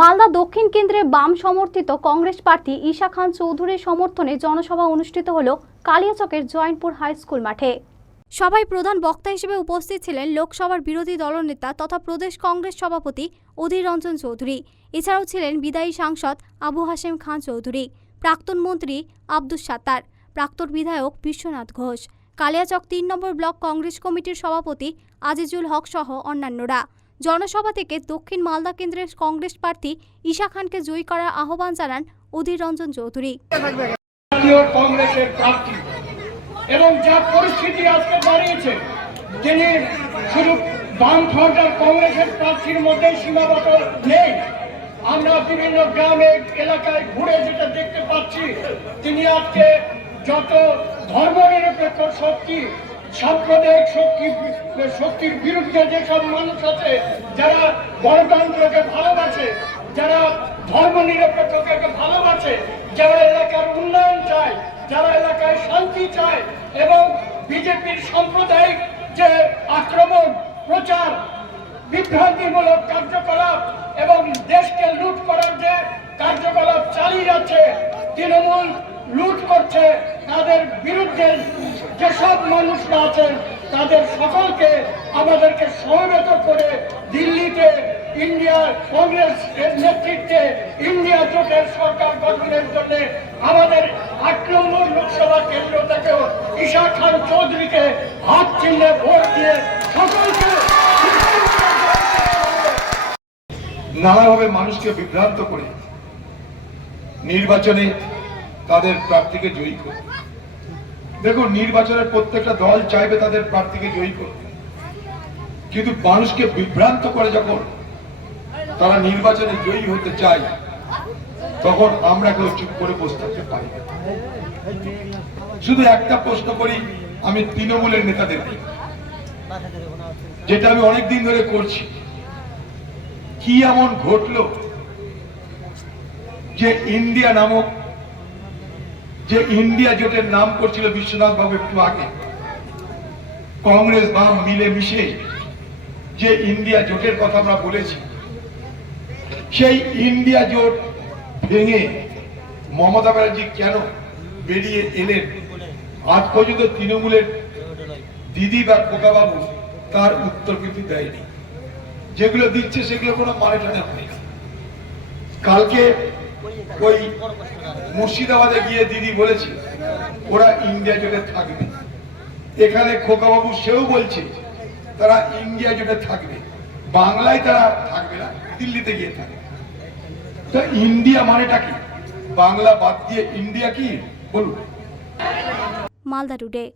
মালদা দক্ষিণ কেন্দ্রে বাম সমর্থিত কংগ্রেস প্রার্থী ঈশা খান চৌধুরীর সমর্থনে জনসভা অনুষ্ঠিত হল কালিয়াচকের জয়নপুর হাই স্কুল মাঠে। সভায় প্রধান বক্তা হিসেবে উপস্থিত ছিলেন লোকসভার বিরোধী দলনেতা তথা প্রদেশ কংগ্রেস সভাপতি অধীর রঞ্জন চৌধুরী। এছাড়াও ছিলেন বিদায়ী সাংসদ আবু হাশেম খান চৌধুরী, প্রাক্তন মন্ত্রী আব্দুস সাত্তার, প্রাক্তন বিধায়ক বিশ্বনাথ ঘোষ, কালিয়াচক তিন নম্বর ব্লক কংগ্রেস কমিটির সভাপতি আজিজুল হক সহ অন্যান্যরা। জনসভা থেকে দক্ষিণ মালদা কেন্দ্রের কংগ্রেস প্রার্থী ঈশা খানকে জয়ী করার আহ্বান জানান অধীর রঞ্জন চৌধুরী। এবং যা পরিস্থিতি আজকে দাঁড়িয়েছে তিনি শুধু বাম সরকার কংগ্রেসের প্রার্থীর মধ্যে সীমাবদ্ধ নেই, আমরা বিভিন্ন গ্রামে, এলাকায় ঘুরে যেটা দেখতে পাচ্ছি, তিনি আজকে যত ধর্মনিরপেক্ষ শক্তি সাম্প্রদায়িক শক্তি শক্তির বিরুদ্ধে যেসব মানুষ আছে, যারা গণতন্ত্রকে ভালোবাসে, যারা ধর্ম নিরপেক্ষকে ভালোবাসে, যারা এলাকার উন্নয়ন চায়, যারা এলাকায় শান্তি চায় এবং বিজেপির সাম্প্রদায়িক যে আক্রমণ, প্রচার, বিভ্রান্তিমূলক কার্যকলাপ এবং দেশকে লুট করার যে কার্যকলাপ চালিয়ে যাচ্ছে, তৃণমূল লুট করছে তাদের বিরুদ্ধে যেসব মানুষরা আছেন, তাদের সকলকে আমাদেরকে সমবেত করে দিল্লিতে ইন্ডিয়া কংগ্রেস এর নেতৃত্বে ইন্ডিয়া জোটের সরকার গঠনের জন্য আমাদের আট নম্বর লোকসভা কেন্দ্র থেকেও ঈশা খান চৌধুরীকে হাত চিহ্নে ভোট দিয়ে সকলকে নানাভাবে মানুষকে বিভ্রান্ত করে নির্বাচনে তাদের প্রার্থীকে জয়ী করবে দেখুন, নির্বাচনের প্রত্যেকটা দল চাইবে তাদের প্রার্থীকে জয়ী করতে। কিন্তু মানুষকে বিভ্রান্ত করে যখন তারা নির্বাচনে জয়ী হতে চায়, তখন আমরা কেউ চুপ করে বসে থাকতে পারি শুধু একটা প্রশ্ন করি, আমি তৃণমূলের নেতাদের যেটা আমি অনেকদিন ধরে করছি। কি এমন ঘটলো যে ইন্ডিয়া নামক যে ইন্ডিয়া জোটের নাম করছিল বিশ্বনাথ বাবু একটু আগে, কংগ্রেস বাম মিলে মিশে যে ইন্ডিয়া জোটের কথা আমরা বলেছি, সেই ইন্ডিয়া জোট ভেঙে মমতা ব্যানার্জি কেন বেরিয়ে এলেন? আজ পর্যন্ত তৃণমূলের দিদি বা খোকাবাবু তার উত্তর কিন্তু দেয়নি। যেগুলো দিচ্ছে সেগুলো কোনো মানে টানে কালকে ওই মুর্শিদাবাদে গিয়ে দিদি বলেছে, ওরা ইন্ডিয়া জোটে থাকবে। এখানে খোকাবাবু সেও বলছে, তারা ইন্ডিয়া জোটে থাকবে। বাংলায় তারা থাকবে না, দিল্লিতে গিয়ে থাকবে। তো ইন্ডিয়া মানেটা কি? বাংলা বাদ দিয়ে ইন্ডিয়া কি? বলুন। মালদা টুডে।